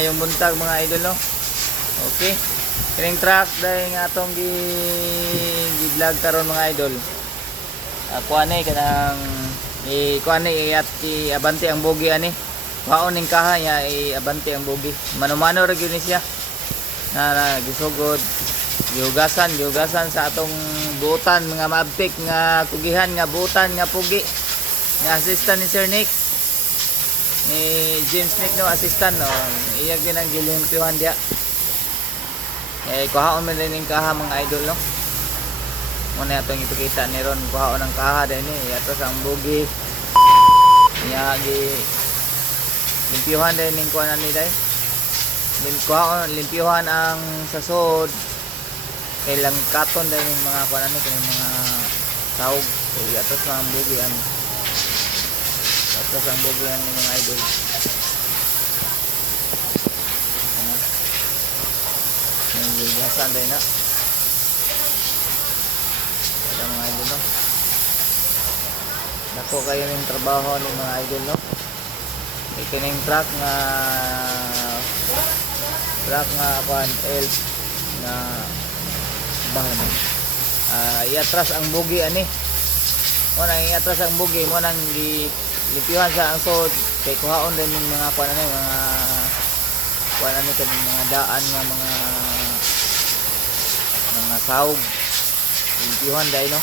mayong buntag mga idol no. Okay. Kining truck dahil nga atong gi-vlog karon mga idol. Kuan ni kanang kuan ni at abante ang bogi ani. Waon ning kaha ya abante ang bogi. Mano-mano ra gyud ni siya. Na gisugod giugasan sa atong buutan mga maabtik nga kugihan nga buutan nga pugi. Nga assistant ni Sir Nick. Ni James Nick no assistant no. Iya gyud ang gilimpyuhan dia. Kuhaon man rin yung kaha mga idol no. Muna itong ipakita ni Ron. Kuhaon ang kaha din eh. Ito sa ang bugi. Limpyuhan din yung kuhanan nila eh. Limpyuhan ang sasod. Kailang katon din yung mga kuhanan nila. Yung mga sahog. Ito sa ang bugi. Ito sa ang bugi yung mga idol. Gasan din na. Ito mga idol no. Dako kayo ng trabaho ng mga idol no. Ito na yung truck nga kuhan elf na bahan. Iatras ang bugi ani. Muna iatras ang bugi mo nang lipiyuhan sa ang sod kay kuhaon din yung mga kuhan ano mga kuhan ano kaning mga daan nga mga sahog. Limpyuhan dahil no.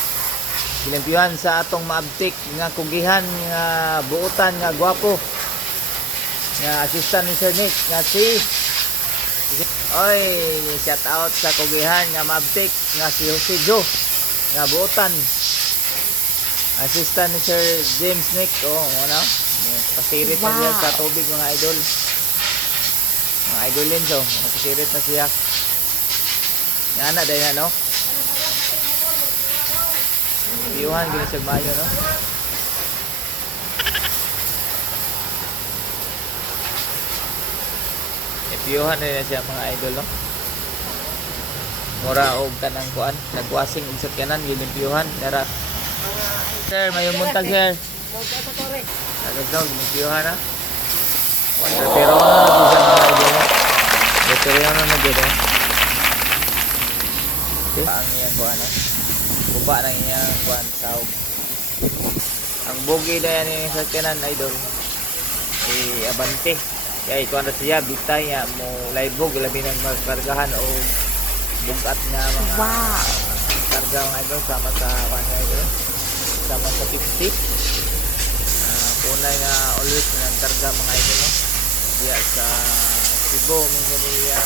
Limpyuhan sa atong maabtik nga kugihan nga buutan nga gwapo nga assistant ni Sir Nick nga si oy shout out sa kugihan nga maabtik nga si Jose Joe nga buutan assistant ni Sir James Nick ano pasirit na siya sa tubig mga idol so pasirit na siya yan na dahil no piyuhan gini sa mayo no piyuhan na siya mga idol no mura og kanang kuan nagwasing og sakyanan gini piyuhan dara sir mayo muntag sir daw piyuhan na pero na gid ang iyang kuan buba ng iyang kuan sahog ang bugi na yan yung sakyanan idol abante kaya kuan na siya bitay nga mo laibog labi ng magkargahan o bugat nga mga karga mga idol sama sa kuan nga idol sama sa 50 punay nga always nagkarga mga idol no diya sa Cebu mga niya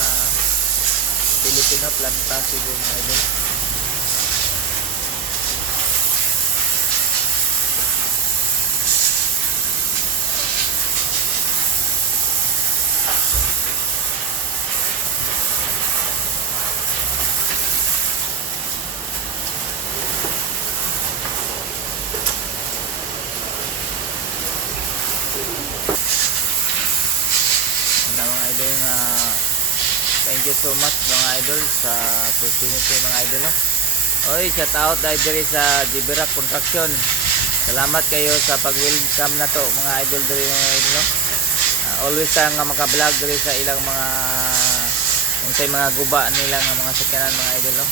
Pilipino planta Cebu mga idol thank you so much mga idol sa opportunity mga idol no? Oy shout out dahil sa Jibirak Construction salamat kayo sa pag-welcome na to mga idol diri mga idol no? Always nga maka-vlog diri sa ilang mga unsay mga guba nila nga mga sakyanan mga idol no?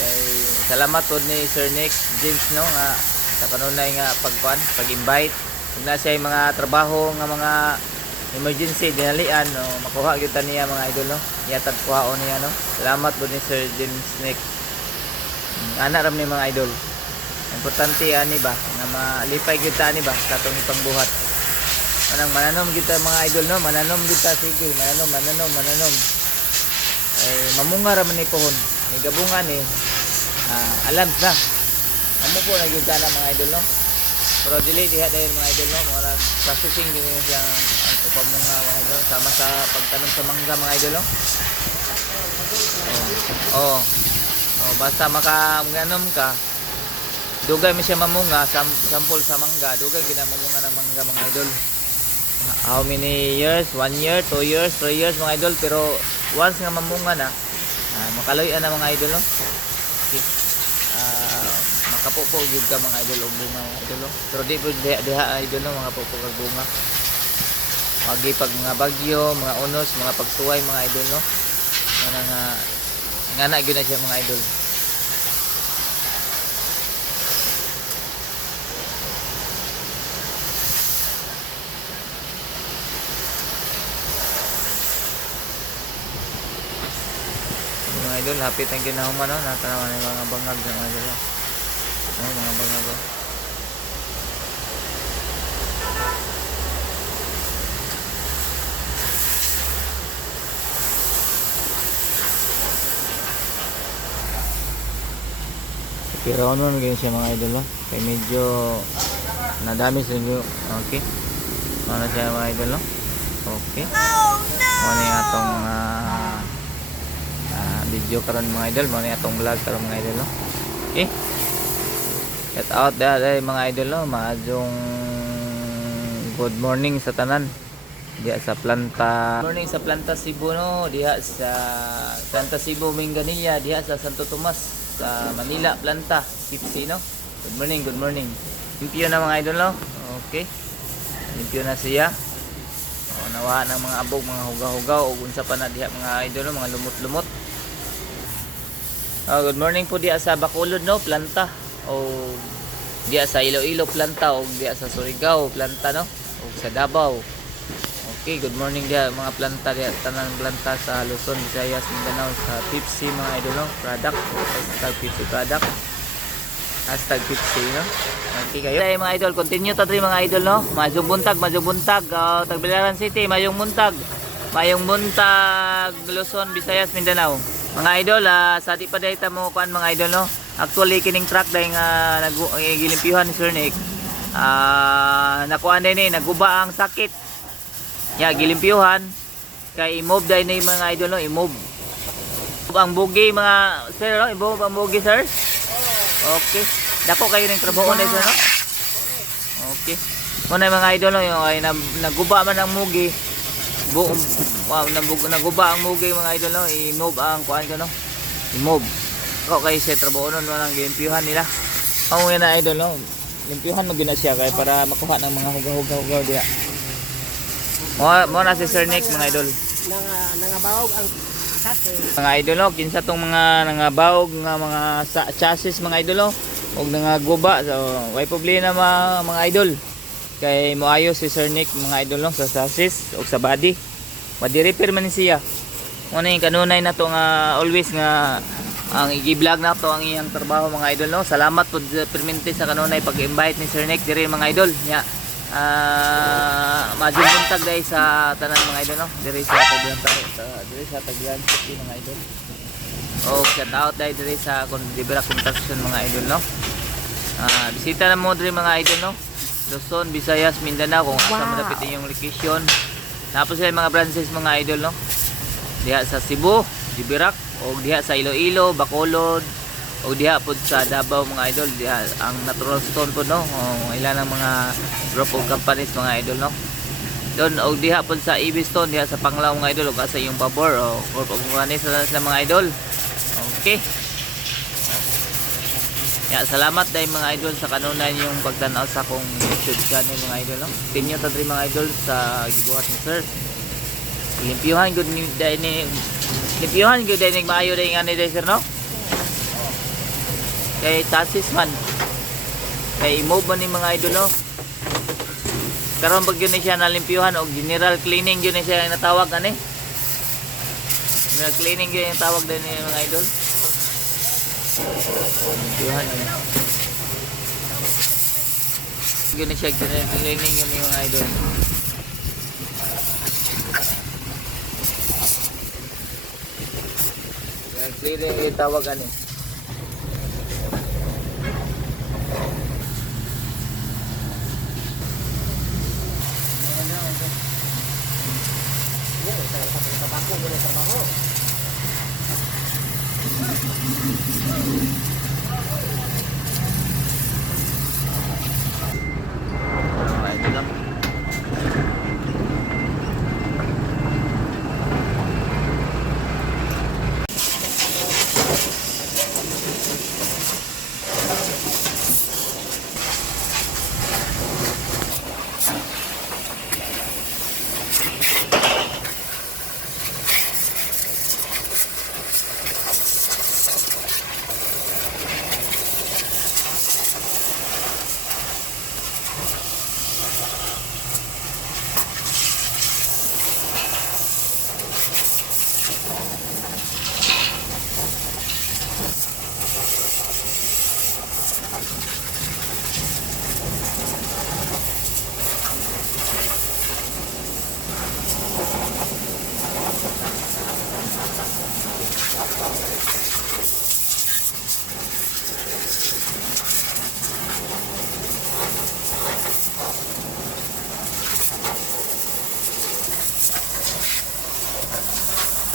Kay salamat pod ni Sir Nick James no nga sa kanunay nga pag-invite kung na siya mga trabaho nga mga emergency dinalian no makuha gyud niya mga idol no yatag kuhaon niya no salamat po ni Sir James Nick ana ram ni mga idol importante ani ba nga malipay gyud ani ba sa atong pangbuhat manang mananom gyud mga idol no mananom gyud ta sige mananom mamunga ra man ni pohon ni gabungan ni alam na amo po na gyud mga idol no pero dili diha dahil mga idol no mga processing din siya ang pamunga mga idol sama sa pagtanom sa mangga mga idol no basta makanom ka dugay mi siya mamunga sample sa mangga dugay ginamamunga ng mangga mga idol how many years 1 year 2 years 3 years mga idol pero once nga mamunga na makaloy-an na mga idol no okay. Makapopo gyud ka mga idol og bunga mga idol pero di po diha idol no mga popo kag bunga Magipag mga bagyo, mga unos, mga pagsuway mga idol no. Nga na gyud na siya mga idol. Mga idol, hapit ang ginahuman no, natanawan ng mga bangag mga idol. Oh, mga bangag. Oh. Pero ano ganyan siya mga idol no? Kaya medyo nadami sa inyo. Okay. Ano siya mga idol no? Okay. Oh no! Ano yung atong video karon mga idol. Ano yung atong vlog karon mga idol no? Okay. Shout out dahil mga idol no? Maadjong good morning sa tanan. Diya sa planta. Good morning sa planta Cebu no? Diya sa Planta Cebu Minganilla. Diya sa Santo Tomas sa Manila planta Sipsi no. Good morning, good morning. Limpyo na mga idol no. Okay. Limpyo na siya. O nawa ng mga abog, mga hugaw-hugaw o unsa pa na diha mga idol no, mga lumot-lumot. Good morning po diha sa Bacolod no, planta o diha sa Iloilo planta o diha sa Surigao planta no o sa Davao. Okay, good morning diha mga planta diha tanan planta sa Luzon, Visayas, Mindanao sa Pipsi mga idol no, product #Pipsi product #Pipsi no. Okay kayo. Ay mga idol, continue ta diri mga idol no. Mayong buntag Tagbilaran City, mayong buntag Luzon, Visayas, Mindanao. Mga idol, sa di pa dayta mo kuan mga idol no. Actually kining truck dahil nga nagilimpyuhan ni Sir Nick. Nakuan din naguba ang sakit. Ya, gilimpyuhan kay i-move dai na mga idol no, i-move ang bugi mga sir no, i-move ang bugi sir. Okay, dako kayo ning trabaho na sir no. Okay, muna mga idol no, yung ay naguba man ang mugi buong naguba ang mugi mga idol no, i-move ang kuan ko no, i-move ako kay sa trabaho no, walang gilimpyuhan nila. Ang na idol no, limpyuhan mo gina siya kay para makuha ng mga hugaw-hugaw diha. Mo na si Sir Nick mga idol. Nangabawog ang chassis. Mga idol no, kinsa tong mga nangabawog nga mga chassis mga idol no, ug nangaguba so way problema mga idol. Kay moayo si Sir Nick mga idol no sa chassis ug sa body. Madi-repair man siya. Mo na yung kanunay na to nga always nga ang i-vlog na to ang iyang trabaho mga idol no. Salamat pud permente sa kanunay pag-invite ni Sir Nick diri mga idol. Ya. Majubuntag dahil sa tanan mga idol no, diri sa Tagbilaran City mga idol. Shout out diri sa Dibera Construction mga idol no. Bisita na mo diri mga idol no, Luzon, Visayas, Mindanao kung asa malapit inyong location. Tapos sa mga branches mga idol no, diha sa Cebu, Dibera o diha sa Iloilo, Bacolod o diha pod sa Davao mga idol, diha ang Natural Stone po no, o ilan ang mga group of companies mga idol no. Doon og diha pod sa EB Stone diha sa Panglao mga idol ug asa yung pabor o group of companies sa mga idol. Okay. Ya, salamat dahil mga idol sa kanunay yung pagtanaw sa akong YouTube channel mga idol no. Tinyo ta diri mga idol sa gibuhat ni Sir. Limpyuhan gud ni limpyuhan gud ni maayo dai ngani dai sir no. Kay chassis man kay move man ni mga idol no, karon pag yun siya nalimpyuhan o general cleaning yun siya natawag ani, general cleaning yun yung tawag din ni mga idol. Limpyuhan yun siya general cleaning yun yung mga idol. General cleaning yung tawag ani.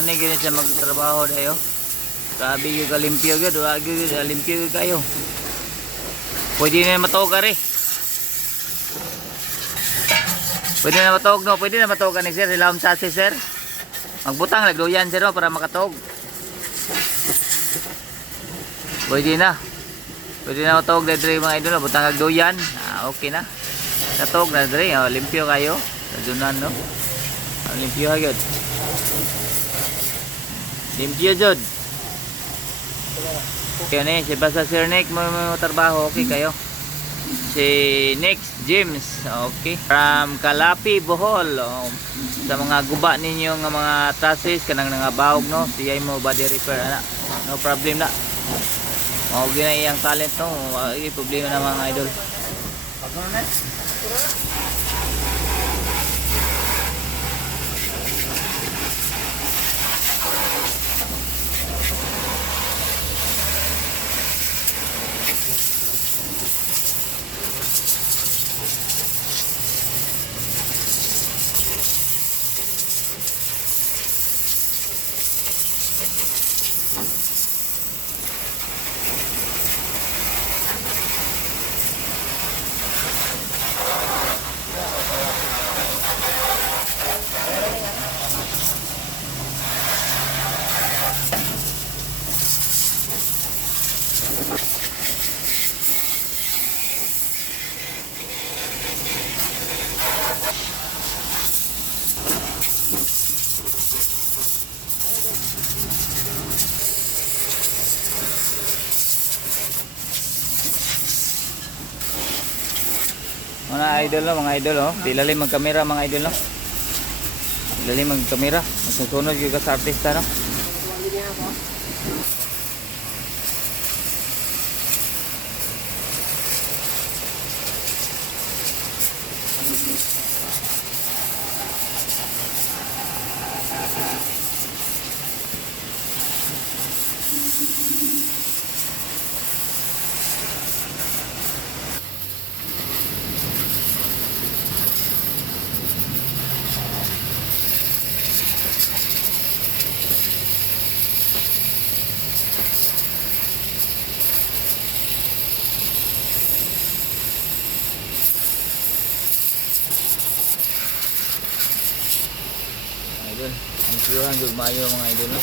Ano gini siya magtrabaho dayo? Grabe yung kalimpyo gyud, wa gyud limpyo gyud kayo. Pwede na matuog ari. Pwede na matuog no, pwede na matuog ni sir, ilawom sa si sir. Magbutang nagduyan sir no, para makatuog. Pwede na. Pwede na matuog dre mga idol, butang nagduyan. Okay na. Katuog na dre, limpyo kayo. Sadunan no. Limpyo gyud. Limpyo jud. Kaya na si basta Sir Nick mo trabaho, okay kayo. Si Nick James, okay. From Kalapi, Bohol. Sa mga guba ninyo nga mga trusses, kanang nangabawog no, siya mo body repair ana. No problem na. Okay na iyang talent no, ay problema na mga idol. Mga idol oh, di lalim magkamera mga idol no. Lalim magkamera, masusunod gyud ka sa artista no. Idol, nisiyohan gud maayo mga idol no.